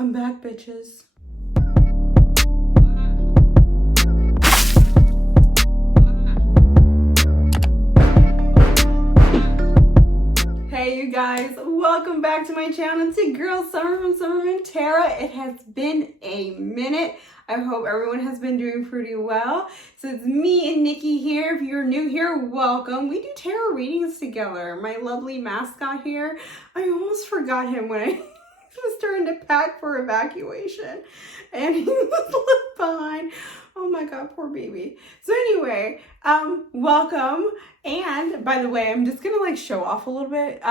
I'm back, bitches. Hey you guys, welcome back to my channel. It's your girl Summer from Summermoon Tarot. It has been a minute. I hope everyone has been doing pretty well. So it's me and Nikki here. If you're new here, welcome. We do tarot readings together. My lovely mascot here. I almost forgot him when I was starting to pack for evacuation and he was left behind. Oh my god, poor baby. So anyway, welcome. And by the way, I'm just gonna show off a little bit.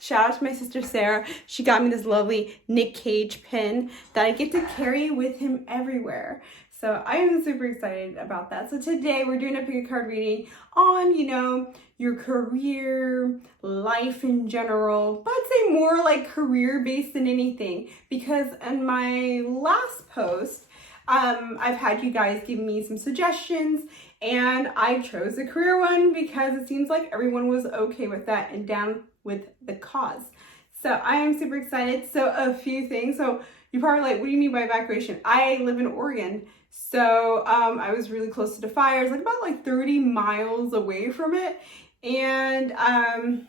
Shout out to my sister Sarah. She got me this lovely Nick Cage pin that I get to carry with him everywhere. So I am super excited about that. So today we're doing a pick a card reading on, your career, life in general, but I'd say more like career based than anything, because in my last post, I've had you guys give me some suggestions and I chose the career one because it seems like everyone was okay with that and down with the cause. So I am super excited. So a few things. So you're probably like, what do you mean by evacuation? I live in Oregon. So I was really close to the fires, about 30 miles away from it. And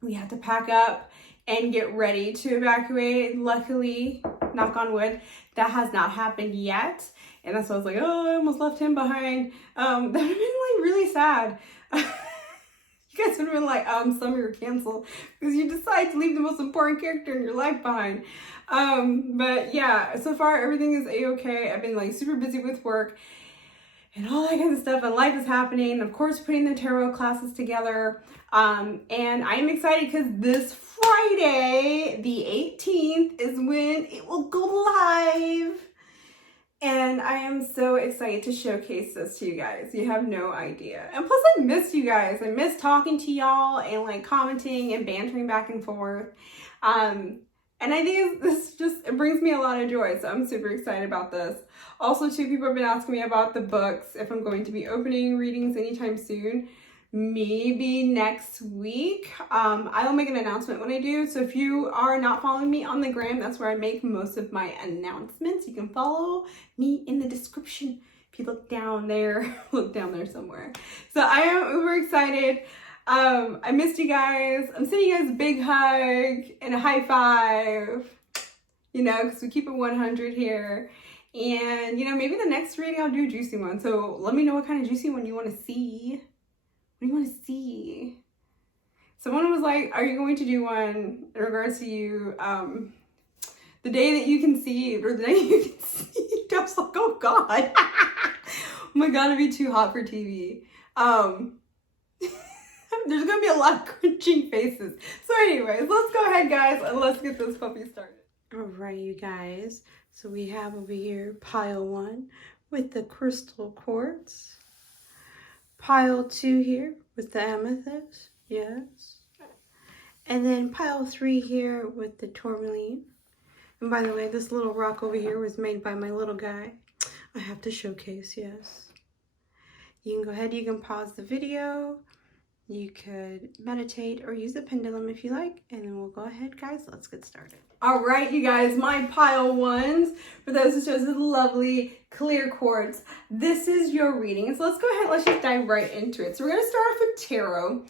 we had to pack up and get ready to evacuate. Luckily, knock on wood, that has not happened yet. And that's why I was like, oh, I almost left him behind. That would have been really sad. You guys would have been like, Summer, you're canceled because you decide to leave the most important character in your life behind. But yeah, so far everything is a-okay. I've been super busy with work and all that kind of stuff, and life is happening. Of course, putting the tarot classes together. And I'm excited because this Friday, the 18th, is when it will go live. And I am so excited to showcase this to you guys. You have no idea. And plus I missed you guys. I miss talking to y'all and commenting and bantering back and forth. And I think it brings me a lot of joy. So I'm super excited about this. Also, too, people have been asking me about the books, if I'm going to be opening readings anytime soon. Maybe next week. I'll make an announcement when I do. So if you are not following me on the gram, that's where I make most of my announcements. You can follow me in the description. If you look down there, somewhere. So I am uber excited. I missed you guys. I'm sending you guys a big hug and a high five, because we keep it 100 here. And, maybe the next reading I'll do a juicy one. So let me know what kind of juicy one you want to see. What do you want to see? Someone was like, are you going to do one in regards to you, the day that you conceived or the day you conceived? I was like, oh God. Oh my God, it'd be too hot for TV. There's going to be a lot of cringing faces. So anyways, let's go ahead, guys, and let's get this puppy started. All right, you guys. So we have over here pile 1 with the crystal quartz. Pile 2 here with the amethyst, yes. And then pile 3 here with the tourmaline. And by the way, this little rock over here was made by my little guy. I have to showcase, yes. You can go ahead, you can pause the video. You could meditate or use the pendulum if you like. And then we'll go ahead, guys, let's get started. All right, you guys, my pile 1s, for those who chose the lovely clear quartz, this is your reading. So let's go ahead, let's just dive right into it. So we're gonna start off with tarot,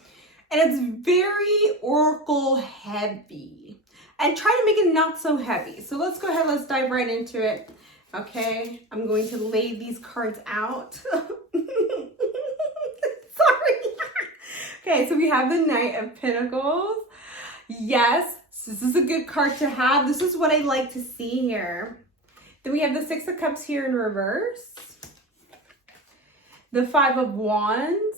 and it's very oracle heavy. And try to make it not so heavy. So let's go ahead, let's dive right into it. Okay, I'm going to lay these cards out. Sorry. Okay, so we have the Knight of Pentacles. Yes. So this is a good card to have. This is what I like to see here. Then we have the 6 of Cups here in reverse. The 5 of Wands.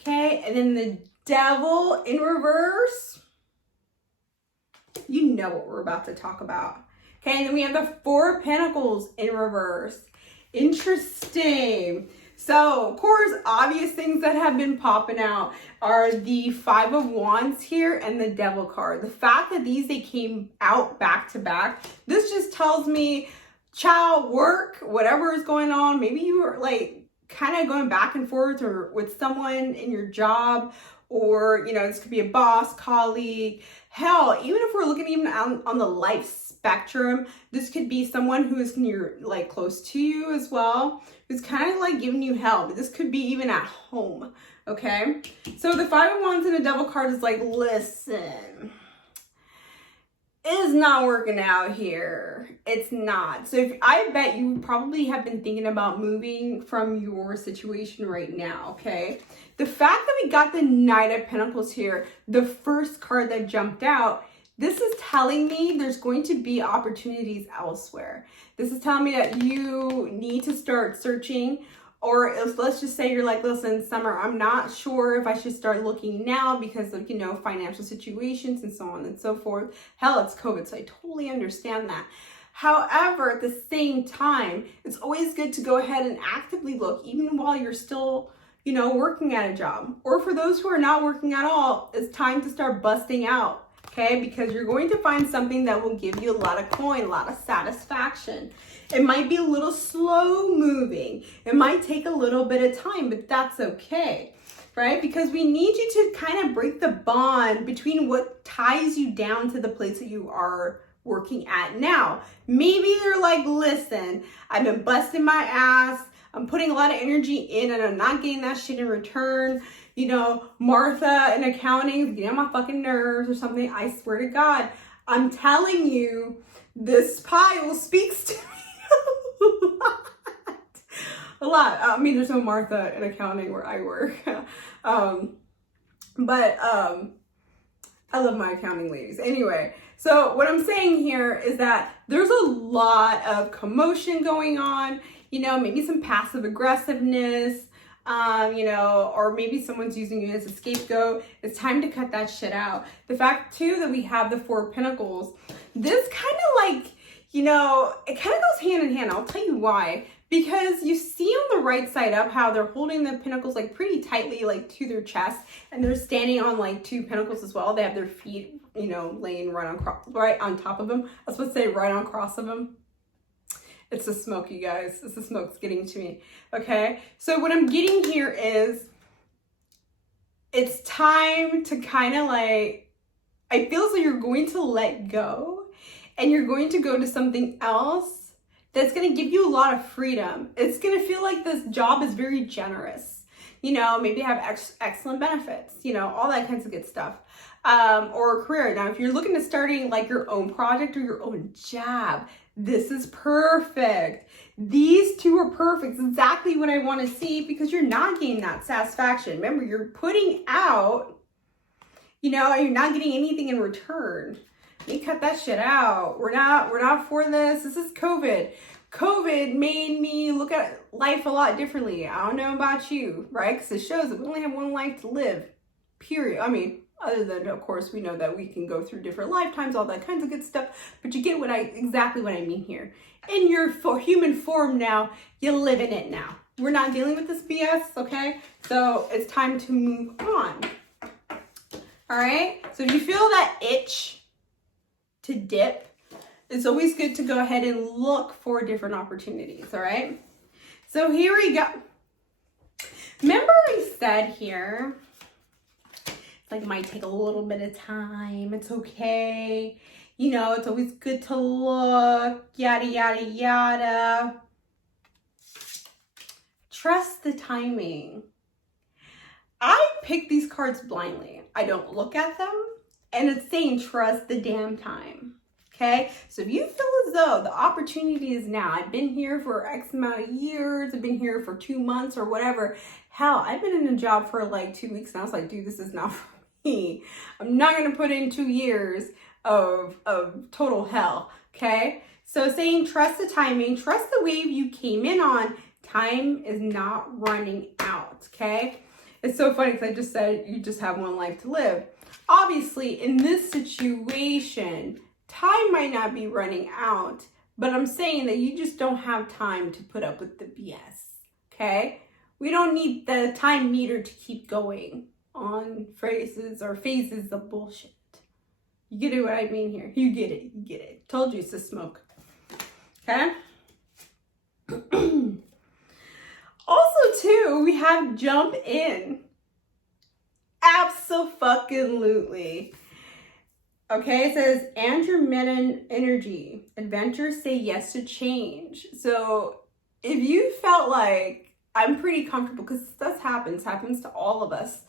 Okay, and then the Devil in reverse. You know what we're about to talk about. Okay, and then we have the 4 of Pentacles in reverse. Interesting. So, of course, obvious things that have been popping out are the 5 of Wands here and the Devil card. The fact that they came out back to back, this just tells me child, work, whatever is going on. Maybe you are kind of going back and forth or with someone in your job or, you know, this could be a boss, colleague. Hell, even if we're looking even on the life spectrum, this could be someone who is near, like, close to you as well, who's kind of like giving you help. This could be even at home, okay? So the Five of Wands and the Devil card is like, listen, it's not working out here. It's not. So I bet you probably have been thinking about moving from your situation right now, okay? The fact that we got the Knight of Pentacles here, the first card that jumped out, this is telling me there's going to be opportunities elsewhere. This is telling me that you need to start searching, or if, let's just say you're like, listen, Summer, I'm not sure if I should start looking now because of, you know, financial situations and so on and so forth. Hell, it's COVID, so I totally understand that. However, at the same time, it's always good to go ahead and actively look, even while you're still, you know, working at a job. Or for those who are not working at all, it's time to start busting out. Okay, because you're going to find something that will give you a lot of coin, a lot of satisfaction. It might be a little slow moving. It might take a little bit of time, but that's okay, right? Because we need you to kind of break the bond between what ties you down to the place that you are working at now. Maybe they're like, listen, I've been busting my ass. I'm putting a lot of energy in and I'm not getting that shit in return. You know, Martha in accounting is getting on my fucking nerves or something. I swear to God, I'm telling you, this pile speaks to me a lot. I mean, there's no Martha in accounting where I work. But I love my accounting ladies. Anyway, so what I'm saying here is that there's a lot of commotion going on. You know, maybe some passive aggressiveness. You know, or maybe someone's using you as a scapegoat. It's time to cut that shit out. The fact too that we have the Four of Pentacles, this kind of like, you know, it kind of goes hand in hand. I'll tell you why. Because you see on the right side up how they're holding the pentacles like pretty tightly, like to their chest, and they're standing on like two pentacles as well. They have their feet, you know, laying right on top of them. I was supposed to say right on cross of them. It's the smoke, you guys. It's the smoke's getting to me. Okay. So what I'm getting here is it's time to kind of like, I feel as though you're going to let go and you're going to go to something else that's going to give you a lot of freedom. It's going to feel like this job is very generous. You know, maybe have excellent benefits, you know, all that kinds of good stuff. Or a career. Now, if you're looking to starting like your own project or your own job, this is perfect. These two are perfect. It's exactly what I want to see because you're not getting that satisfaction. Remember, you're putting out, you know, you're not getting anything in return. You cut that shit out. We're not for this. This is COVID. COVID made me look at life a lot differently. I don't know about you, right? Because it shows that we only have one life to live, period. I mean, other than, of course, we know that we can go through different lifetimes, all that kinds of good stuff. But you get exactly what I mean here. In your human form now, you live in it now. We're not dealing with this BS, okay? So it's time to move on. All right? So if you feel that itch to dip, it's always good to go ahead and look for different opportunities, all right? So here we go. Remember I said here, like it might take a little bit of time. It's okay. You know, it's always good to look, yada, yada, yada. Trust the timing. I pick these cards blindly. I don't look at them, and it's saying trust the damn time. Okay? So if you feel as though the opportunity is now, I've been here for X amount of years, I've been here for 2 months or whatever. Hell, I've been in a job for like 2 weeks, and I was like, dude, this is not for me. I'm not going to put in 2 years of total hell. Okay? So saying trust the timing, trust the wave you came in on. Time is not running out. Okay? It's so funny because I just said you just have one life to live. Obviously, in this situation, time might not be running out, but I'm saying that you just don't have time to put up with the BS. Okay? We don't need the time meter to keep going on phrases or phases of bullshit. You get it what I mean here? You get it. You get it. Told you it's a smoke. Okay? Also, too, we have jump in. Abso-fucking-lutely. Okay, it says, and your meta energy. Adventures say yes to change. So if you felt like I'm pretty comfortable, because this happens to all of us,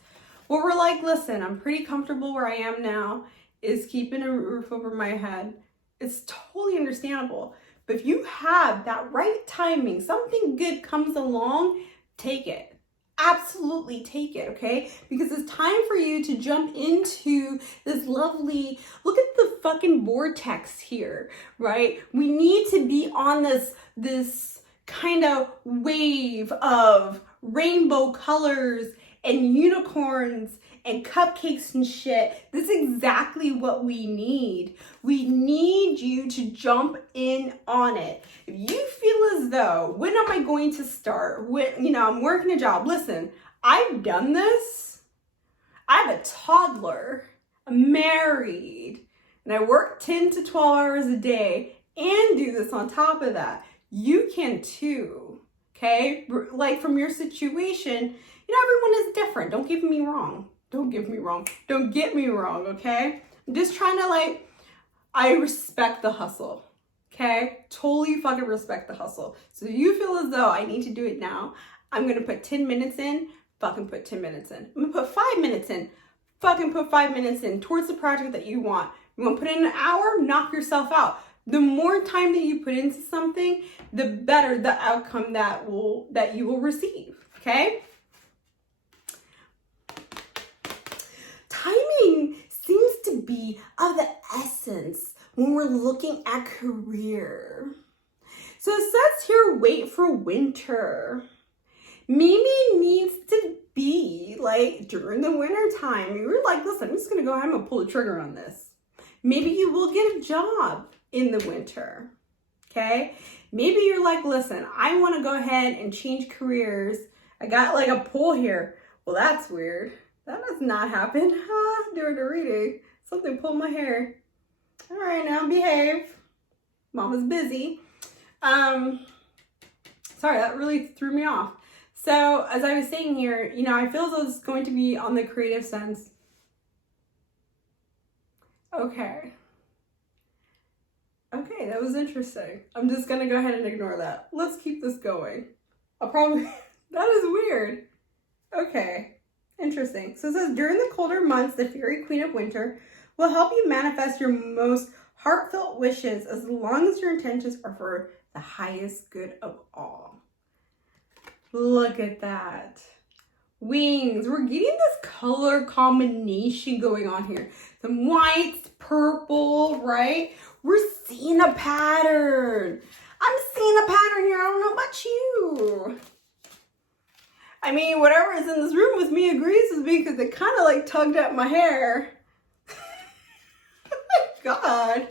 where we're like, listen, I'm pretty comfortable where I am now, is keeping a roof over my head. It's totally understandable. But if you have that right timing, something good comes along, take it. Absolutely take it, okay? Because it's time for you to jump into this lovely, look at the fucking vortex here, right? We need to be on this kind of wave of rainbow colors and unicorns and cupcakes and shit. This is exactly what we need. We need you to jump in on it. If you feel as though, when am I going to start? When, I'm working a job. Listen, I've done this. I have a toddler, I'm married, and I work 10 to 12 hours a day and do this on top of that. You can too, okay? Like from your situation, everyone is different. Don't get me wrong. Don't get me wrong, okay? I'm just trying to I respect the hustle, okay? Totally fucking respect the hustle. So if you feel as though I need to do it now, I'm gonna put 10 minutes in, fucking put 10 minutes in. I'm gonna put 5 minutes in, fucking put 5 minutes in towards the project that you want. You wanna put in an hour, knock yourself out. The more time that you put into something, the better the outcome that you will receive, okay? Timing seems to be of the essence when we're looking at career. So it says here, wait for winter. Maybe it needs to be during the winter time. You're like, listen, I'm just gonna go ahead and pull the trigger on this. Maybe you will get a job in the winter, okay? Maybe you're like, listen, I wanna go ahead and change careers. I got a poll here. Well, that's weird. That does not happen during the reading. Something pulled my hair. All right, now behave. Mama's busy. Sorry, that really threw me off. So as I was saying here, I feel as though it's going to be on the creative sense. Okay, that was interesting. I'm just gonna go ahead and ignore that. Let's keep this going. That is weird. Okay. Interesting. So it says, during the colder months, the fairy queen of winter will help you manifest your most heartfelt wishes as long as your intentions are for the highest good of all. Look at that. Wings. We're getting this color combination going on here. Some whites, purple, right? We're seeing a pattern. I'm seeing a pattern here. I don't know about you. I mean, whatever is in this room with me agrees with me because it kind of tugged at my hair. Oh my God.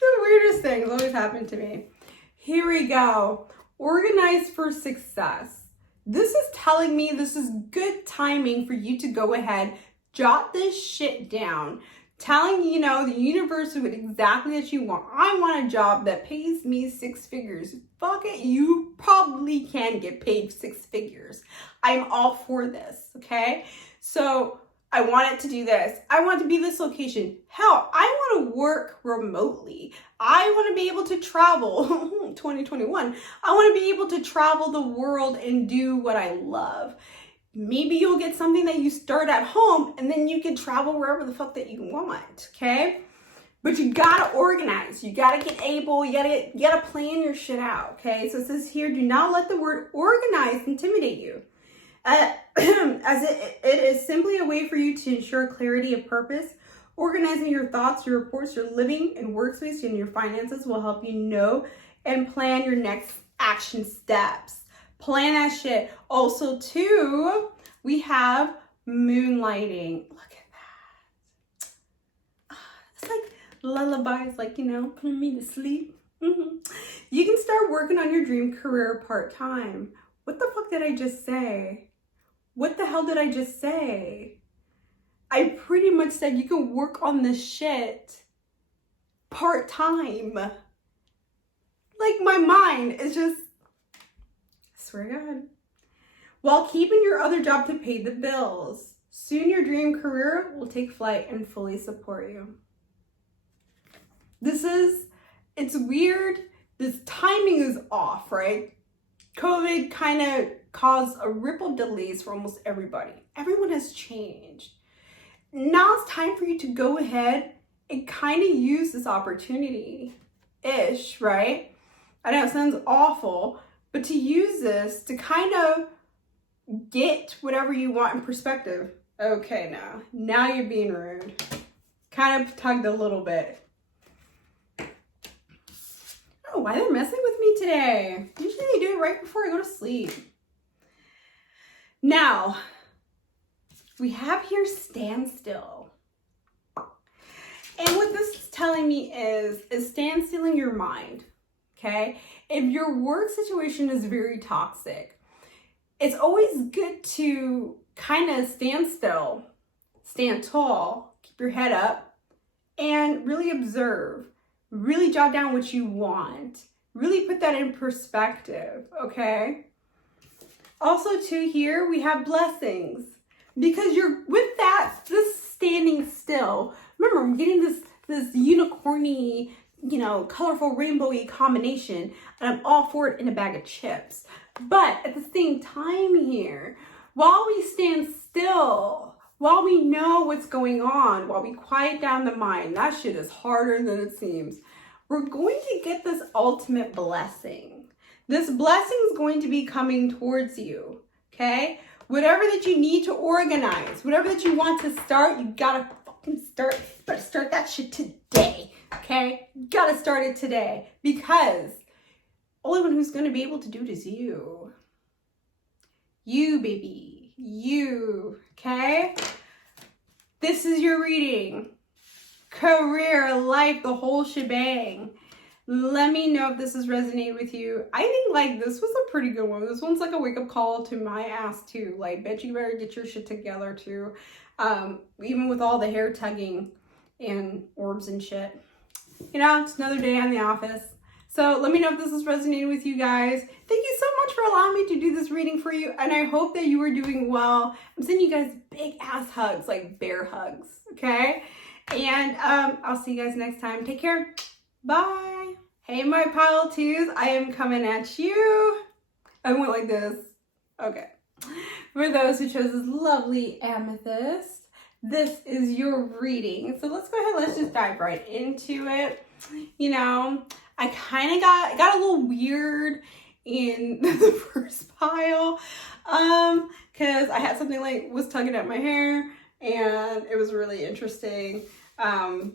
The weirdest things always happen to me. Here we go. Organize for success. This is telling me this is good timing for you to go ahead, jot this shit down, telling the universe what exactly that you want. I want a job that pays me 6 figures. Fuck it, you probably can get paid 6 figures. I'm all for this, okay? So I wanted to do this. I want to be this location. Hell, I want to work remotely. I want to be able to travel, 2021. I want to be able to travel the world and do what I love. Maybe you'll get something that you start at home and then you can travel wherever the fuck that you want, okay? But you gotta organize. You gotta get able, you gotta plan your shit out, okay? So it says here, do not let the word organize intimidate you. As it is simply a way for you to ensure clarity of purpose. Organizing your thoughts, your reports, your living and workspace, and your finances will help you know and plan your next action steps. Plan that shit. Also, too, we have moonlighting. Look at that. It's like lullabies, putting me to sleep. You can start working on your dream career part-time. What the fuck did I just say? What the hell did I just say? I pretty much said you can work on this shit part-time. My mind is just, I swear to God. While keeping your other job to pay the bills. Soon your dream career will take flight and fully support you. It's weird. This timing is off, right? COVID kind of caused a ripple delays for almost everybody. Everyone has changed. Now it's time for you to go ahead and kind of use this opportunity-ish, right? I know it sounds awful, but to use this to kind of get whatever you want in perspective. Okay, now you're being rude. Kind of tugged a little bit. I don't know why they're messing with me today. Usually they do it right before I go to sleep. Now, we have here stand still. And what this is telling me is stand still in your mind, okay? If your work situation is very toxic, it's always good to kind of stand still, stand tall, keep your head up, and really observe. Really jot down what you want. Really put that in perspective, okay? Also, too, here we have blessings. Because you're with that, this standing still. Remember, I'm getting this unicorny, colorful rainbowy combination, and I'm all for it in a bag of chips. But at the same time here, while we stand still, while we know what's going on, while we quiet down the mind, that shit is harder than it seems. We're going to get this ultimate blessing. This blessing is going to be coming towards you, okay? Whatever that you need to organize, whatever that you want to start, you gotta fucking start. You better start that shit today, okay? You gotta start it today, because only one who's gonna be able to do it is you. You, baby. You, okay? This is your reading. Career, life, the whole shebang. Let me know if this has resonated with you. I think this was a pretty good one. This one's like a wake-up call to my ass too. Bet you better get your shit together too. Even with all the hair tugging and orbs and shit. It's another day on the office. So let me know if this has resonated with you guys. Thank you so much for allowing me to do this reading for you. And I hope that you are doing well. I'm sending you guys big ass hugs, like bear hugs, okay? And I'll see you guys next time. Take care. Bye. Hey, my pile twos, I am coming at you. I went like this. Okay. For those who chose this lovely amethyst, this is your reading. So let's go ahead. Let's just dive right into it. I kind of got a little weird in the first pile because I had something was tugging at my hair, and it was really interesting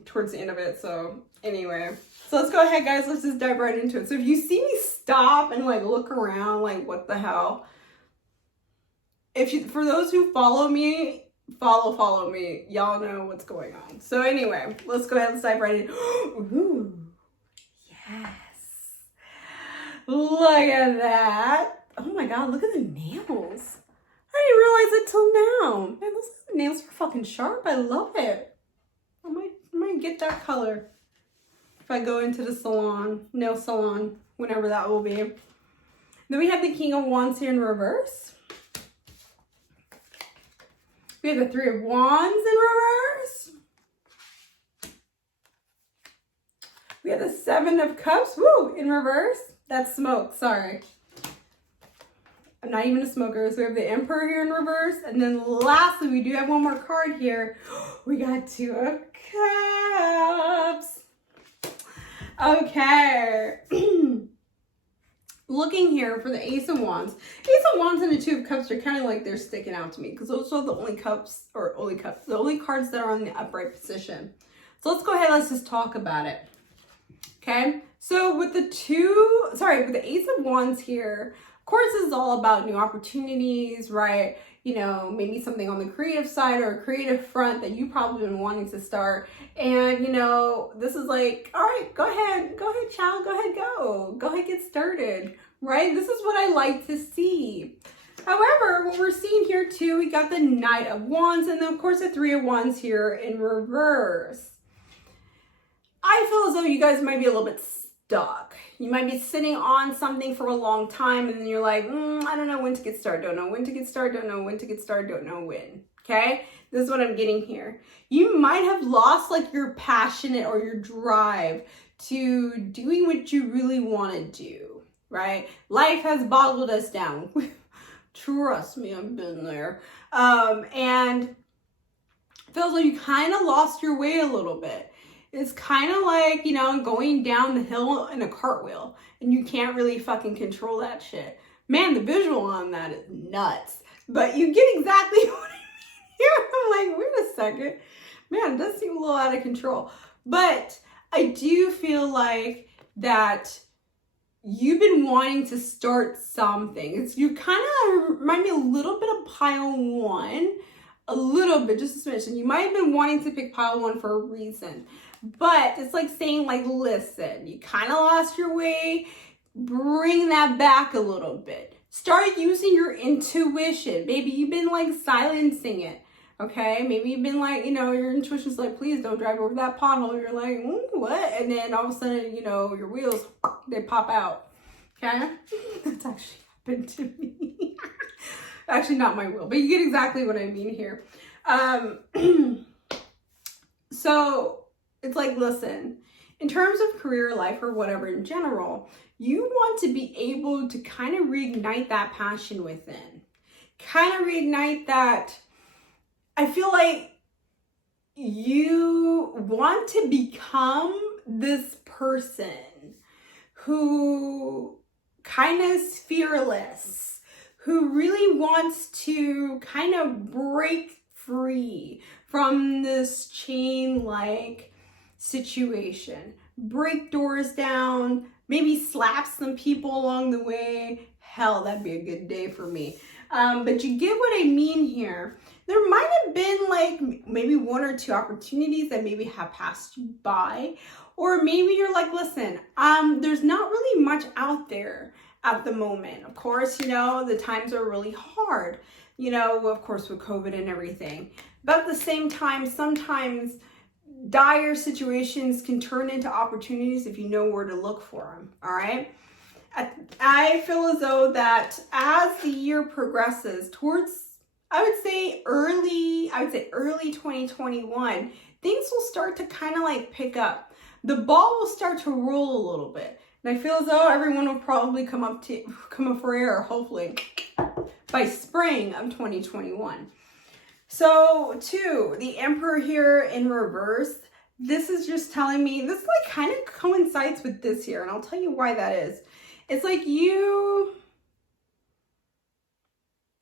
towards the end of it. So anyway, so let's go ahead, guys. Let's just dive right into it. So if you see me stop and look around, what the hell? For those who follow me, follow me. Y'all know what's going on. So anyway, let's go ahead and dive right in. Ooh, yes. Look at that. Oh my God, look at the nails. I didn't realize it till now. Man, those nails are fucking sharp. I love it. I might get that color if I go into the nail salon, whenever that will be. Then we have the King of Wands here in reverse. We have the Three of Wands in reverse. We have the Seven of Cups, in reverse. That's smoke, sorry. I'm not even a smoker. So we have the Emperor here in reverse. And then lastly, we do have one more card here. We got Two of Cups. Okay. Looking here for the Ace of Wands. Ace of Wands and the Two of Cups are kind of they're sticking out to me, because those are the only cards that are in the upright position. So let's go ahead, let's just talk about it. Okay, so with the Ace of Wands here, of course, this is all about new opportunities, right? Maybe something on the creative side or a creative front that you probably been wanting to start. And, this is all right, go ahead, child, go ahead, get started, right? This is what I like to see. However, what we're seeing here too, we got the Knight of Wands, and then of course the Three of Wands here in reverse. I feel as though you guys might be a little bit stuck. You might be sitting on something for a long time, and then you're I don't know when to get started, don't know when to get started, don't know when to get started, don't know when. okay? This is what I'm getting here. You might have lost like your passionate or your drive to doing what you really want to do, right? Life has boggled us down. Trust me, I've been there. And feels like you kind of lost your way a little bit. It's kind of like, you know, going down the hill in a cartwheel and you can't really fucking control that shit. Man, the visual on that is nuts. But you get exactly what I mean here. I'm like, wait a second. Man, it does seem a little out of control. But I do feel like that you've been wanting to start something. You kind of remind me a little bit of pile one. A little bit, just a smidge. And you might have been wanting to pick pile one for a reason. But it's like saying, like, listen, you kind of lost your way. Bring that back a little bit. Start using your intuition. Maybe you've been, like, silencing it. Okay? Maybe you've been, like, you know, your intuition's like, please don't drive over that pothole. You're like, what? And then all of a sudden, you know, your wheels, they pop out. Okay? That's actually happened to me. Actually, not my wheel, but you get exactly what I mean here. So it's like, listen, in terms of career, life, or whatever in general, you want to be able to kind of reignite that passion within. Kind of reignite that. I feel like you want to become this person who kind of is fearless, who really wants to kind of break free from this chain-like situation. Break doors down, maybe slap some people along the way. Hell, that'd be a good day for me. But you get what I mean here. There might have been like maybe one or two opportunities that maybe have passed you by. Or maybe you're like, listen, there's not really much out there at the moment. Of course, you know, the times are really hard, you know, of course, with COVID and everything. But at the same time, sometimes dire situations can turn into opportunities if you know where to look for them, all right? I feel as though that as the year progresses towards, I would say early 2021, things will start to kind of like pick up. The ball will start to roll a little bit. And I feel as though everyone will probably come up for air, hopefully, by spring of 2021. So, two, the Emperor here in reverse. This is just telling me, this like kind of coincides with this here, and I'll tell you why that is. It's like you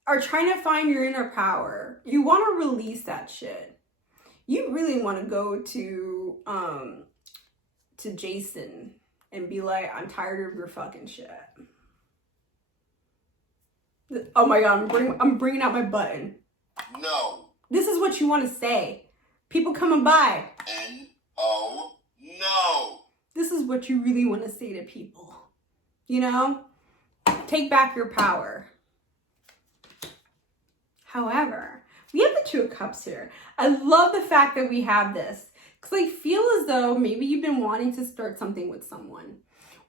are trying to find your inner power. You want to release that shit. You really want to go to Jason and be like, I'm tired of your fucking shit. Oh my God, I'm bringing out my button. No. This is what you want to say. People coming by. N-O, no. This is what you really want to say to people. You know? Take back your power. However, we have the Two of Cups here. I love the fact that we have this. Because I feel as though maybe you've been wanting to start something with someone.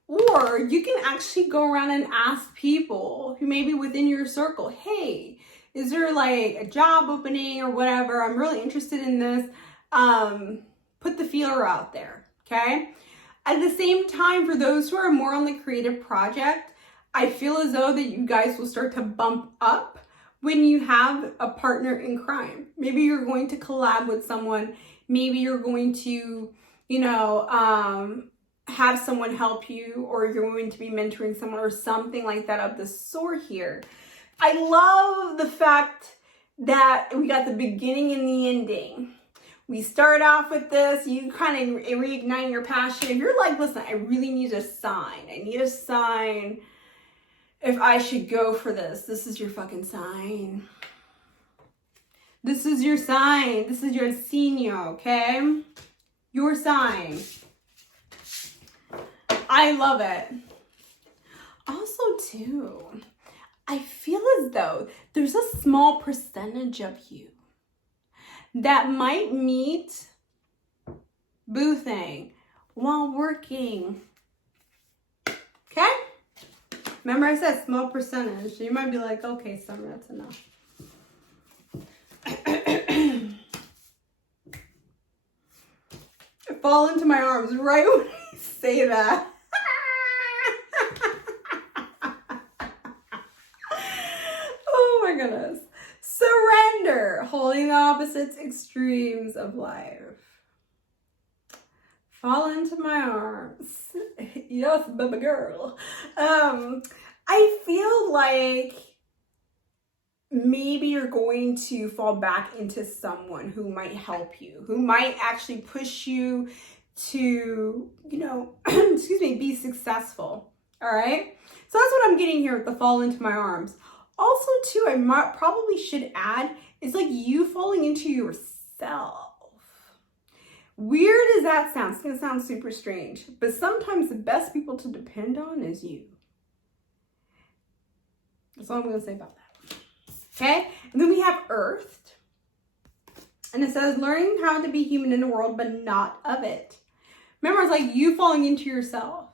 Or you can actually go around and ask people who may be within your circle, hey, is there like a job opening or whatever? I'm really interested in this. Put the feeler out there, okay? At the same time, for those who are more on the creative project, I feel as though that you guys will start to bump up when you have a partner in crime. Maybe you're going to collab with someone. Maybe you're going to, you know, have someone help you, or you're going to be mentoring someone or something like that of the sort here. I love the fact that we got the beginning and the ending. We start off with this, you kind of reigniting your passion. If you're like, listen, I really need a sign. I need a sign if I should go for this. This is your fucking sign. This is your sign. This is your signo, okay? Your sign. I love it. Also, too, I feel as though there's a small percentage of you that might meet boo thing while working. Okay? Remember I said small percentage. So you might be like, okay, Summer, that's enough. fall into my arms right when I say that. Oh my goodness. Surrender, holding the opposite extremes of life. Fall into my arms. Yes, baby girl. I feel like maybe you're going to fall back into someone who might help you, who might actually push you to, excuse me, be successful. All right. So that's what I'm getting here with the fall into my arms. Also, too, I probably should add, is like you falling into yourself. Weird as that sounds, it's gonna sound super strange, but sometimes the best people to depend on is you. That's all I'm gonna say about that. Okay, and then we have Earthed, and it says learning how to be human in the world, but not of it. Remember, it's like you falling into yourself.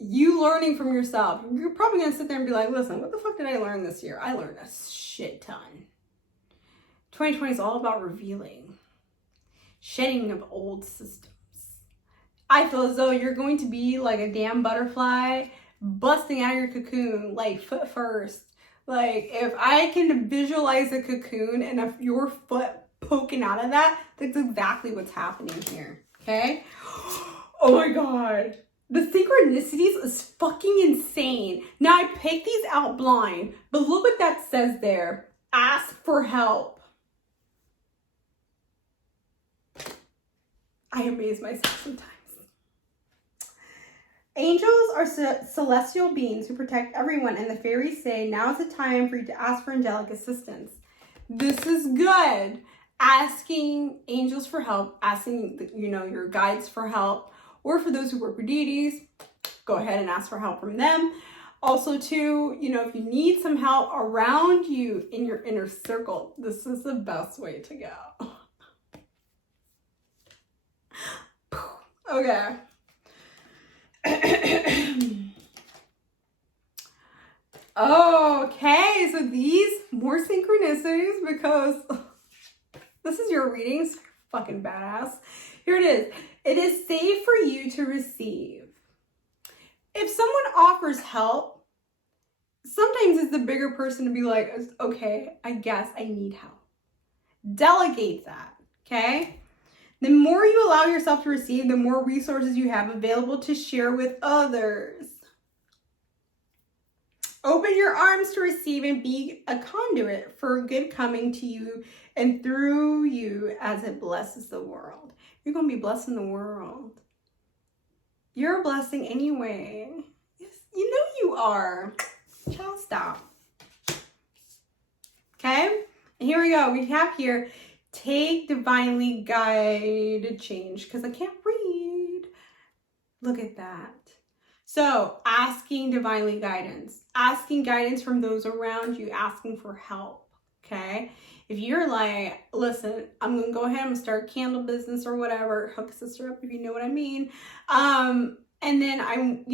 You learning from yourself. You're probably gonna sit there and be like, listen, what the fuck did I learn this year? I learned a shit ton. 2020 is all about revealing. Shedding of old systems. I feel as though you're going to be like a damn butterfly busting out of your cocoon, like foot first. Like if I can visualize a cocoon and if your foot poking out of that, that's exactly what's happening here. Okay? Oh my God. The synchronicities is fucking insane. Now I picked these out blind, but look what that says there. Ask for help. I amaze myself sometimes. Angels are celestial beings who protect everyone, and the fairies say now is the time for you to ask for angelic assistance. This is good. Asking angels for help, asking your guides for help, or for those who work with deities, go ahead and ask for help from them. Also, too, if you need some help around you in your inner circle, this is the best way to go. Okay. Okay, so these more synchronicities because this is your readings. Fucking badass. Here it is. It is safe for you to receive. If someone offers help, sometimes it's the bigger person to be like, okay, I guess I need help. Delegate that, okay? The more you allow yourself to receive, the more resources you have available to share with others. Open your arms to receive and be a conduit for good coming to you and through you as it blesses the world. You're going to be blessing the world. You're a blessing anyway. Yes, you know you are. Child, stop. Okay? And here we go. We have here, take divinely guided change, because I can't read. Look at that. So asking divinely guidance, asking guidance from those around you, asking for help. Okay. If you're like, listen, I'm going to go ahead and start a candle business or whatever, hook a sister up if you know what I mean. And then can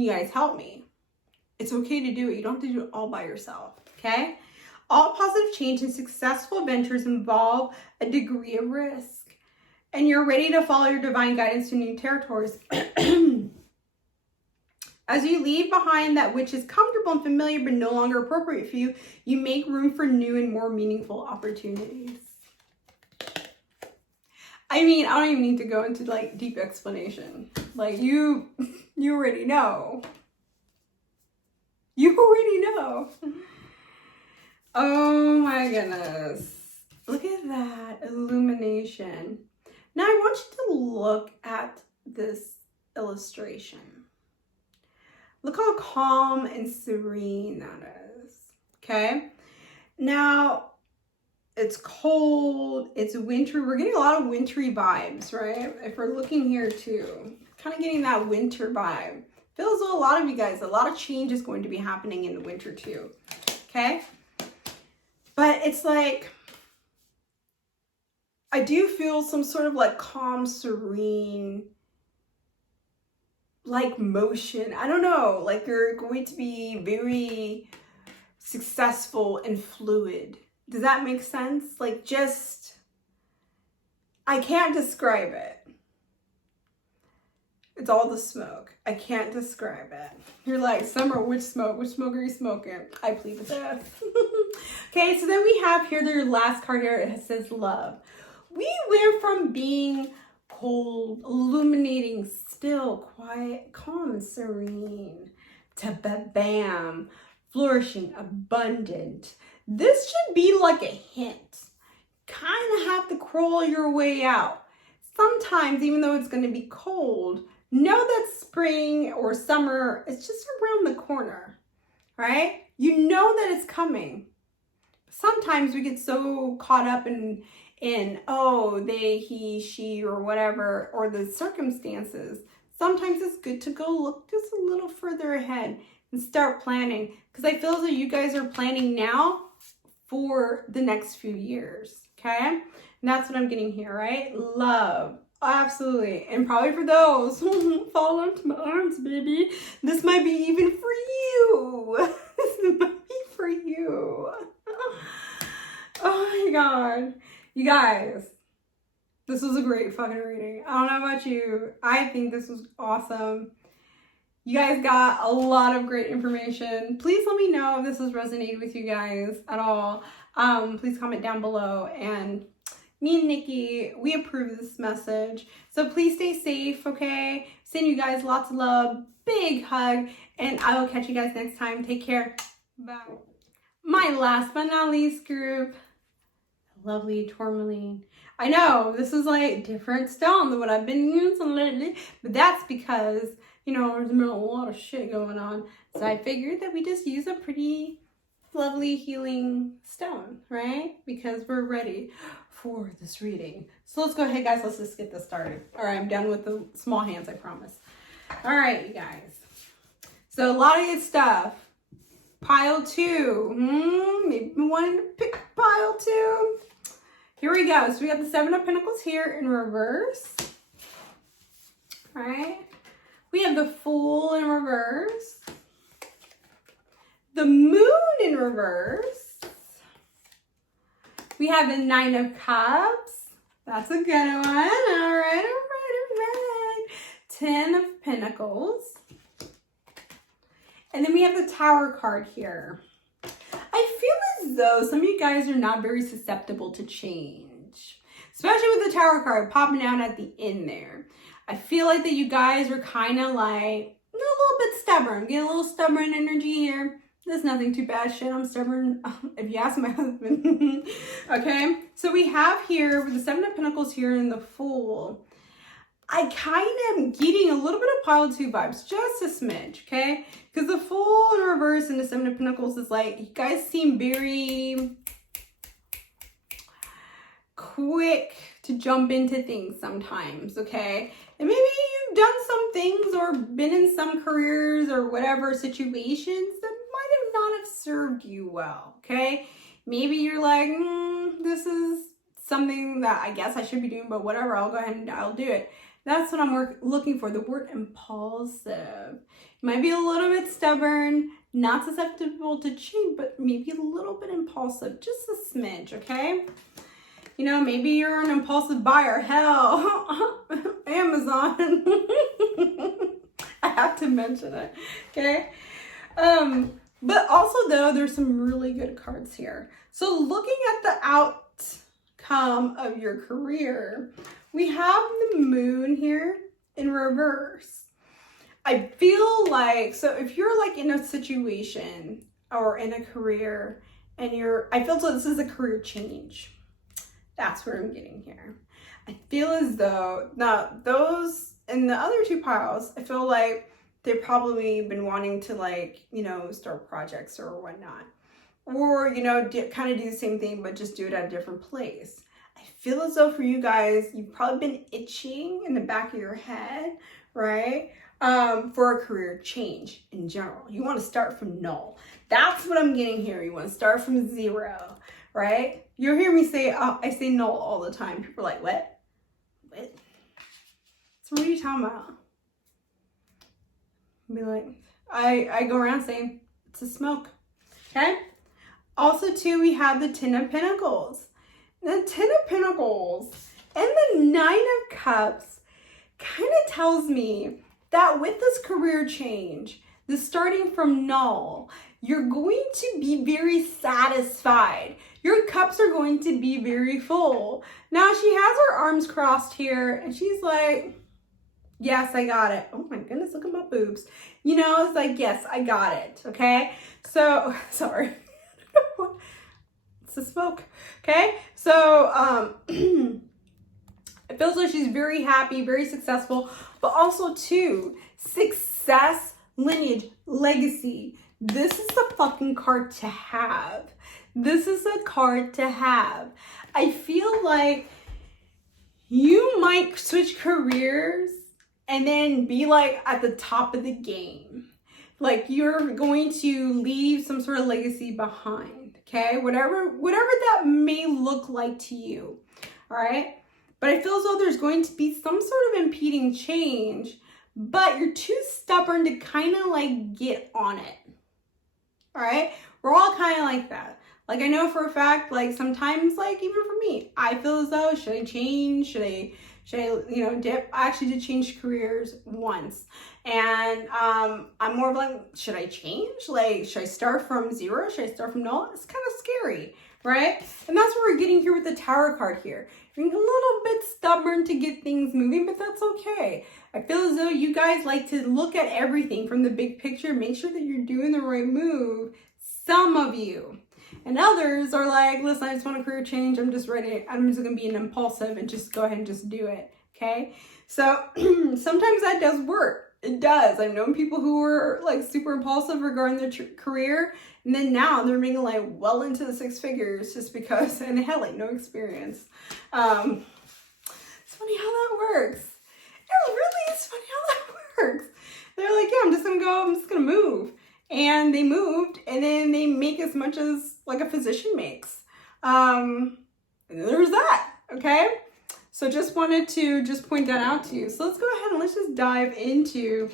you guys help me? It's okay to do it. You don't have to do it all by yourself. Okay. All positive change and successful ventures involve a degree of risk, and you're ready to follow your divine guidance to new territories. As you leave behind that which is comfortable and familiar but no longer appropriate for you, you make room for new and more meaningful opportunities. I mean, I don't even need to go into like deep explanation. Like you already know. You already know. Oh my goodness. Look at that illumination. Now I want you to look at this illustration. Look how calm and serene that is. Okay. Now it's cold, it's wintry. We're getting a lot of wintry vibes, right? If we're looking here too, kind of getting that winter vibe. Feels a lot of you guys, a lot of change is going to be happening in the winter too. Okay. But it's like, I do feel some sort of like calm, serene, like motion. I don't know, like you're going to be very successful and fluid. Does that make sense? Like just, I can't describe it. It's all the smoke. I can't describe it. You're like, Summer, which smoke? Which smoke are you smoking? I plead the fifth. Okay, so then we have here their last card here. It says love. We went from being cold, illuminating, still, quiet, calm, serene, to bam, flourishing, abundant. This should be like a hint. Kind of have to crawl your way out. Sometimes, even though it's going to be cold, know that spring or summer is just around the corner, right? You know that it's coming. Sometimes we get so caught up in oh, they, he, she, or whatever, or the circumstances. Sometimes it's good to go look just a little further ahead and start planning, because I feel that you guys are planning now for the next few years, okay? And that's what I'm getting here, right? Love. Absolutely. And probably for those, fall into my arms, baby. This might be even for you. This might be for you. Oh my God. You guys, this was a great fucking reading. I don't know about you. I think this was awesome. You guys got a lot of great information. Please let me know if this has resonated with you guys at all. Please comment down below. And me and Nikki, we approve this message. So please stay safe, okay? Send you guys lots of love, big hug, and I will catch you guys next time. Take care. Bye. My last but not least group, lovely Tourmaline. I know this is like different stone than what I've been using lately, but that's because, you know, there's been a lot of shit going on. So I figured that we just use a pretty lovely healing stone, right? Because we're ready for this reading. So let's go ahead, guys. Let's just get this started. All right, I'm done with the small hands, I promise. All right, you guys. So a lot of good stuff. Pile 2. Maybe wanting to pick pile 2. Here we go. So we got the 7 of Pentacles here in reverse. All right. We have the Fool in reverse. The Moon in reverse. We have the 9 of Cups. That's a good one. All right. 10 of Pentacles. And then we have the Tower card here. I feel as though some of you guys are not very susceptible to change, especially with the Tower card popping out at the end there. I feel like that you guys are kind of like a little bit stubborn. Get a little stubborn energy here. There's nothing too bad. Shit, I'm stubborn, if you ask my husband. Okay, so we have here with the 7 of Pentacles here and the Fool. I kind of am getting a little bit of pile 2 vibes, just a smidge, okay? Because the Fool in reverse and the 7 of Pentacles is like, you guys seem very quick to jump into things sometimes, okay? And maybe you've done some things or been in some careers or whatever situations that might have not have served you well, okay? Maybe you're like, this is something that I guess I should be doing, but whatever, I'll go ahead and I'll do it. That's what I'm looking for, the word impulsive. You might be a little bit stubborn, not susceptible to change, but maybe a little bit impulsive, just a smidge, okay? You know, maybe you're an impulsive buyer. Hell, Amazon. I have to mention it, okay? But also, though, there's some really good cards here. So looking at the outcome of your career, we have the Moon here in reverse. I feel like, so if you're like in a situation or in a career and I feel so this is a career change. That's where I'm getting here. I feel as though, now those in the other 2 piles, I feel like they've probably been wanting to like, you know, start projects or whatnot. Or, you know, kind of do the same thing, but just do it at a different place. I feel as though for you guys, you've probably been itching in the back of your head, right? For a career change in general. You want to start from null. That's what I'm getting here. You want to start from 0, right? You'll hear me say, I say null all the time. People are like, what? What? So what are you talking about? Be like, I go around saying, it's a smoke, okay? Also, too, we have the 10 of Pentacles. The 10 of Pentacles And the Nine of Cups kind of tells me that with this career change, the starting from null, you're going to be very satisfied. Your cups are going to be very full. Now she has her arms crossed here and she's like, yes, I got it. Oh my goodness, look at my boobs. You know, it's like, yes, I got it, okay? So, sorry. It's the smoke, okay? So, it feels like she's very happy, very successful, but also too, success, lineage, legacy. This is the fucking card to have. This is a card to have. I feel like you might switch careers and then be like at the top of the game. Like you're going to leave some sort of legacy behind, okay? Whatever that may look like to you, all right? But I feel as though there's going to be some sort of impeding change, but you're too stubborn to kind of like get on it, all right? We're all kind of like that. Like I know for a fact, like sometimes like even for me, I feel as though, should I change? Should I, you know, dip? I actually did change careers once. And I'm more of like, should I change? Like, should I start from zero? Should I start from null? It's kind of scary, right? And that's what we're getting here with the Tower card here. You're a little bit stubborn to get things moving, but that's okay. I feel as though you guys like to look at everything from the big picture, make sure that you're doing the right move. Some of you. And others are like, listen, I just want a career change. I'm just ready. I'm just going to be an impulsive and just go ahead and just do it. Okay. So sometimes that does work. It does. I've known people who were like super impulsive regarding their career. And then now they're making like well into the six figures just because, and they had like no experience. It's funny how that works. It really is funny how that works. They're like, yeah, I'm just going to move. And they moved and then they make as much as like a physician makes. And there's that, okay? So just wanted to just point that out to you. So let's go ahead and let's just dive into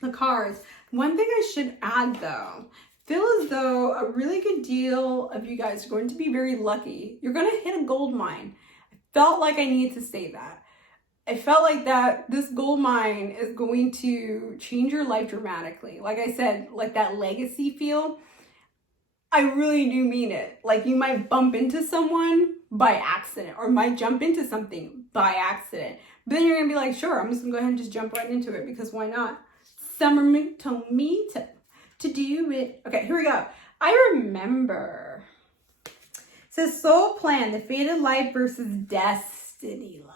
the cards. One thing I should add though, feel as though a really good deal of you guys are going to be very lucky. You're going to hit a gold mine. I felt like I needed to say that. I felt like that this gold mine is going to change your life dramatically. Like I said, like that legacy feel, I really do mean it. Like you might bump into someone by accident or might jump into something by accident. But then you're going to be like, sure, I'm just going to go ahead and just jump right into it because why not? Summermoon told me to do it. Okay, here we go. I remember. It says soul plan, the fated life versus destiny life.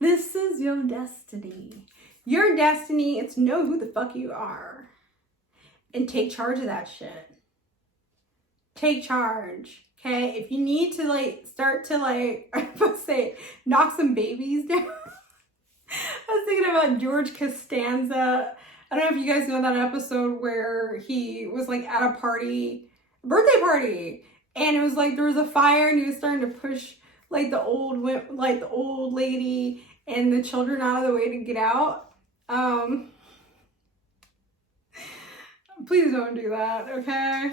This is your destiny. Your destiny is to know who the fuck you are. And take charge of that shit. Take charge. Okay? If you need to like start to like, let's say, knock some babies down. I was thinking about George Costanza. I don't know if you guys know that episode where he was like at a party, birthday party. And it was like there was a fire and he was starting to push like the old lady and the children out of the way to get out. Please don't do that, okay?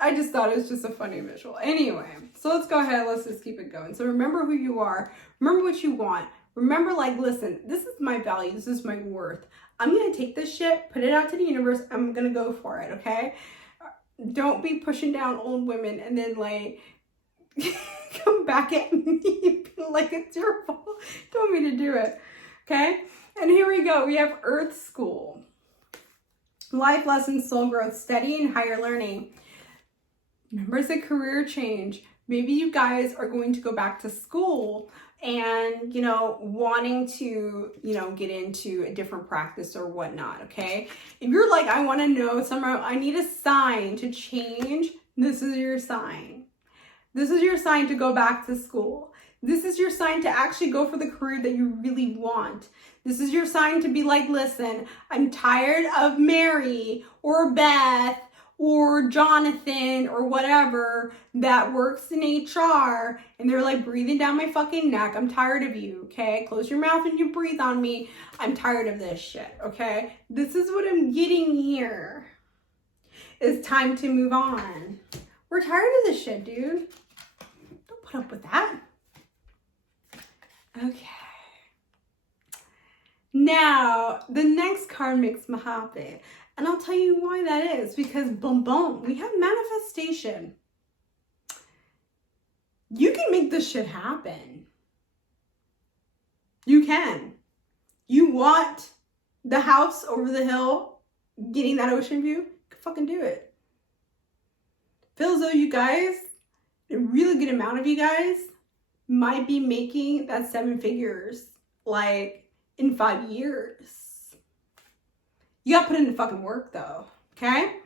I just thought it was just a funny visual. Anyway, so let's go ahead. Let's just keep it going. So remember who you are. Remember what you want. Remember, like, listen, this is my value. This is my worth. I'm going to take this shit, put it out to the universe. I'm going to go for it, okay? Don't be pushing down old women and then, like, come back at me like it's your fault. Don't want me to do it. Okay? And here we go. We have Earth School. Life lessons, soul growth, studying, higher learning. Remember, it's a career change. Maybe you guys are going to go back to school and, you know, wanting to, you know, get into a different practice or whatnot, okay? If you're like, I want to know somewhere, I need a sign to change, this is your sign. This is your sign to go back to school. This is your sign to actually go for the career that you really want. This is your sign to be like, listen, I'm tired of Mary or Beth or Jonathan or whatever that works in HR and they're like breathing down my fucking neck. I'm tired of you, okay? Close your mouth and you breathe on me. I'm tired of this shit, okay? This is what I'm getting here. It's time to move on. We're tired of this shit, dude. Don't put up with that. Okay. Now, the next card makes me happy. And I'll tell you why that is. Because boom, boom, we have manifestation. You can make this shit happen. You can. You want the house over the hill, getting that ocean view? You can fucking do it. Feels as though you guys, a really good amount of you guys, might be making that 7 figures like in 5 years. You gotta put in the fucking work though, okay?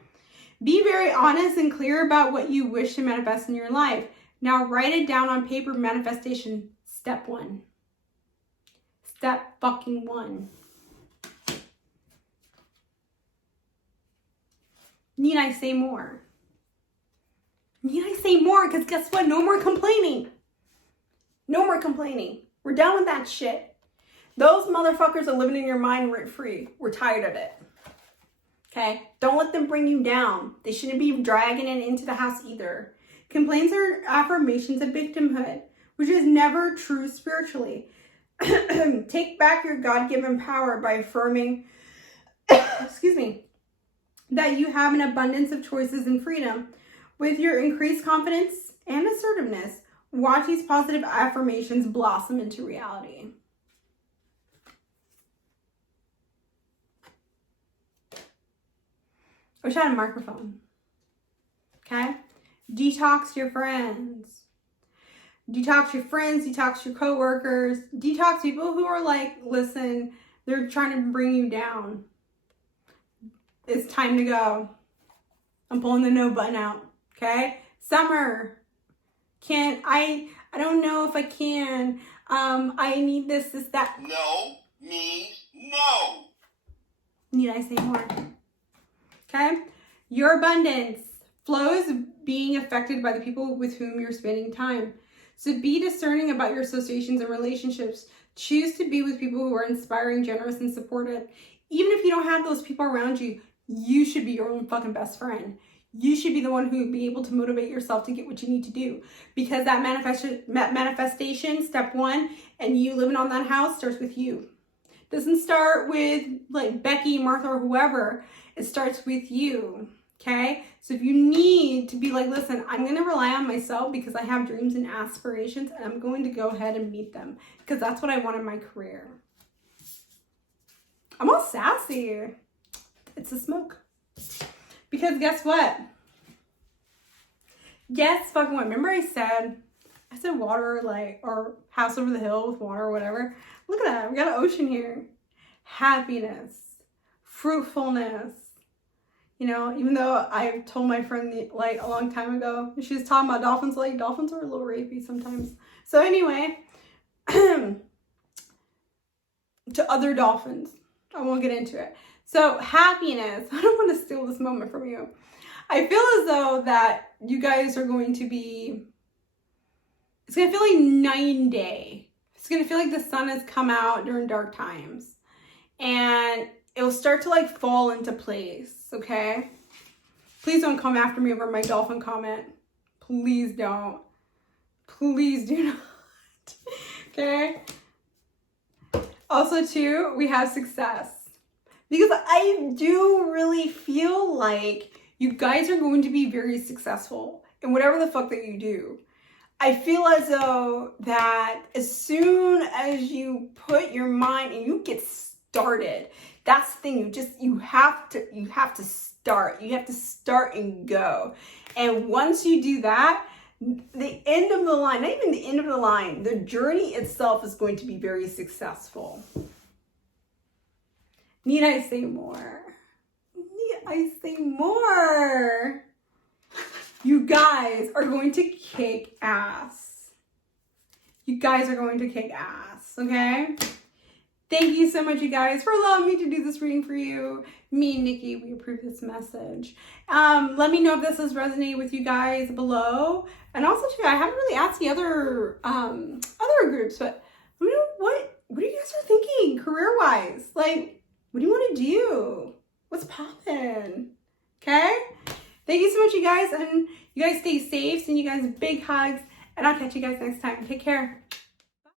Be very honest and clear about what you wish to manifest in your life. Now write it down on paper. Manifestation, step 1. Step fucking 1. Need I say more? Need I say more? Because guess what? No more complaining. No more complaining. We're done with that shit. Those motherfuckers are living in your mind rent free. We're tired of it. Okay? Don't let them bring you down. They shouldn't be dragging it into the house either. Complaints are affirmations of victimhood, which is never true spiritually. Take back your God-given power by affirming, excuse me, that you have an abundance of choices and freedom. With your increased confidence and assertiveness, watch these positive affirmations blossom into reality. I wish I had a microphone. Okay? Detox your friends. Detox your friends, detox your coworkers, detox people who are like, listen, they're trying to bring you down. It's time to go. I'm pulling the no button out. Okay? Summer. I don't know if I can. I need this, that. No means no. Need I say more? Okay? Your abundance flows being affected by the people with whom you're spending time. So be discerning about your associations and relationships. Choose to be with people who are inspiring, generous, and supportive. Even if you don't have those people around you, you should be your own fucking best friend. You should be the one who would be able to motivate yourself to get what you need to do. Because that manifestation, step 1, and you living on that house starts with you. Doesn't start with like Becky, Martha, or whoever. It starts with you. Okay? So if you need to be like, listen, I'm going to rely on myself because I have dreams and aspirations, and I'm going to go ahead and meet them because that's what I want in my career. I'm all sassy. It's the smoke. Because guess what? Guess fucking what? Remember I said water, like, or house over the hill with water or whatever. Look at that. We got an ocean here. Happiness. Fruitfulness. You know, even though I've told my friend like a long time ago, she was talking about dolphins, like dolphins are a little rapey sometimes. So anyway, to other dolphins, I won't get into it. So happiness, I don't want to steal this moment from you. I feel as though that you guys are going to be, it's going to feel like night and day. It's going to feel like the sun has come out during dark times. And it will start to like fall into place, okay? Please don't come after me over my dolphin comment. Please don't. Please do not. Okay? Also too, we have success. Because I do really feel like you guys are going to be very successful in whatever the fuck that you do. I feel as though that as soon as you put your mind and you get started, that's the thing, you have to start. You have to start and go. And once you do that, the end of the line, not even the end of the line, the journey itself is going to be very successful. Need I say more? Need I say more? You guys are going to kick ass. You guys are going to kick ass, okay? Thank you so much, you guys, for allowing me to do this reading for you. Me and Nikki, we approve this message. Let me know if this has resonated with you guys below. And also, too, I haven't really asked the other groups, but let me know what you guys are thinking career-wise. Like, what do you want to do? What's poppin'? Okay? Thank you so much, you guys. And you guys stay safe. Send you guys big hugs. And I'll catch you guys next time. Take care.